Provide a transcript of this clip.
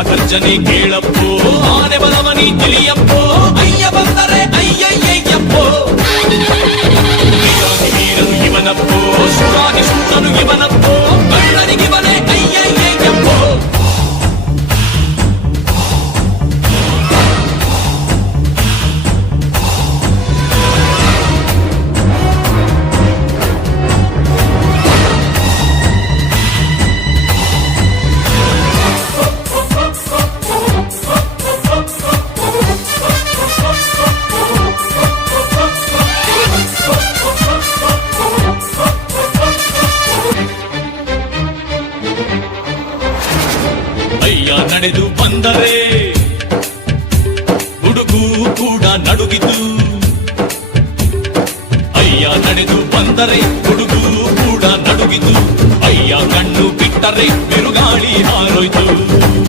ಸಿಂಹಗರ್ಜನೆ ಕೇಳಪ್ಪೋ ಆನೆ ಬಲವನಿ ತಿಳಿಯಪ್ಪೋ ಅಯ್ಯ ಬಂದರೆ ಅಯ್ಯಯ್ಯಯ್ಯಪ್ಪೋ ವೀರಾದಿ ವೀರನು ಇವನಪ್ಪೋ ಶೂರಾದಿ ಶೂರನು ಇವನಪ್ಪೋ ಕಳ್ಳನಿಗಿವನೇ ಅಯ್ಯಯ್ಯಯ್ಯಪ್ಪೋ ಅಯ್ಯ ನಡೆದು ಬಂದರೆ ಹುಡುಗು ಕೂಡ ನಡುಗಿತು ಅಯ್ಯ ನಡೆದು ಬಂದರೆ ಹುಡುಗು ಕೂಡ ನಡುಗಿತು ಅಯ್ಯ ಕಣ್ಣು ಬಿಟ್ಟರೆ ಬಿರುಗಾಳಿ ಹಾರೋಯ್ತು